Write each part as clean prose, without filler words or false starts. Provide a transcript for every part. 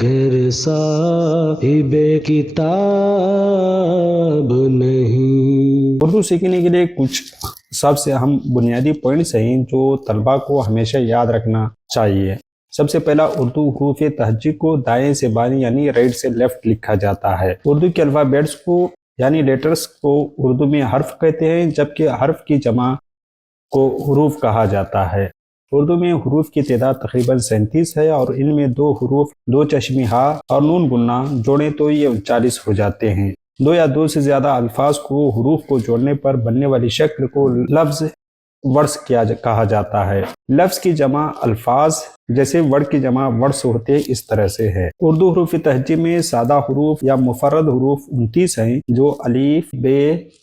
گھر صاحب کتاب نہیں۔ اردو سیکھنے کے لیے کچھ سب سے اہم بنیادی پوائنٹس ہیں جو طلباء کو ہمیشہ یاد رکھنا چاہیے۔ سب سے پہلا، اردو حروف تہجی کو دائیں سے بائیں یعنی رائٹ سے لیفٹ لکھا جاتا ہے۔ اردو کے الفابیٹس کو یعنی لیٹرز کو اردو میں حرف کہتے ہیں، جبکہ حرف کی جمع کو حروف کہا جاتا ہے۔ اردو میں حروف کی تعداد تقریباً 37 ہے اور ان میں 2 حروف 2 چشمی ہا اور نون گنہ جوڑیں تو یہ 40 ہو جاتے ہیں۔ 2 یا 2 سے زیادہ الفاظ کو حروف کو جوڑنے پر بننے والی شکل کو لفظ ورڈز کہا جاتا ہے۔ لفظ کی جمع الفاظ جیسے ورڈ کی جمع ورڈز ہوتے اس طرح سے ہے۔ اردو حروف تہجی میں سادہ حروف یا مفرد حروف 29 ہیں جو الف، ب،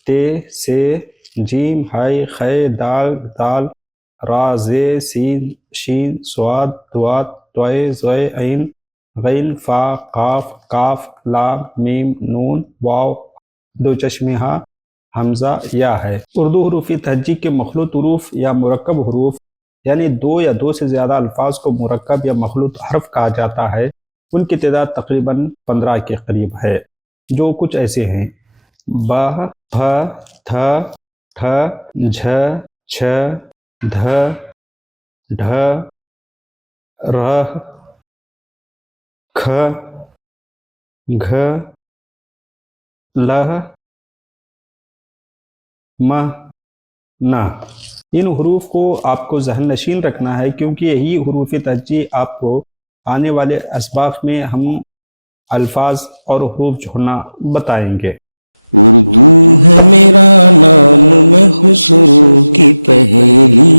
ت، س، جیم، ح، خ، دال، ذال، را، ز، سین، شین، صاد، ضاد، طو، ظ، عین، غین، فا، قاف، کاف، لام، میم، نون، واو، 2 چشمی ہا، حمزہ، یا ہے۔ اردو حروف تہجی کے مخلوط حروف یا مرکب حروف یعنی 2 یا 2 سے زیادہ الفاظ کو مرکب یا مخلوط حرف کہا جاتا ہے، ان کی تعداد تقریباً 15 کے قریب ہے، جو کچھ ایسے ہیں: ب، ب، تھ، ٹھ، جھ، چھ، دھ، ڈھ، ر، کھ، گھ، ل، م، ن۔ ان حروف کو آپ کو ذہن نشین رکھنا ہے کیونکہ یہی حروف تہجی آپ کو آنے والے اسباق میں ہم الفاظ اور حروف جوڑنا بتائیں گے۔ اردو ہے میرا نام میں خسرو کی پہیلی،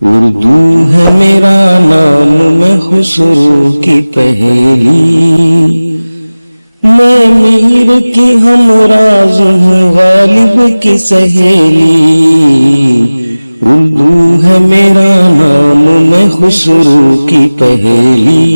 اردو ہے میرا نام میں خسرو کی پہیلی، میں میر کی ہمراز ہوں غالب کی سہیلی، اردو ہے میرا نام میں خسرو کی پہیلی۔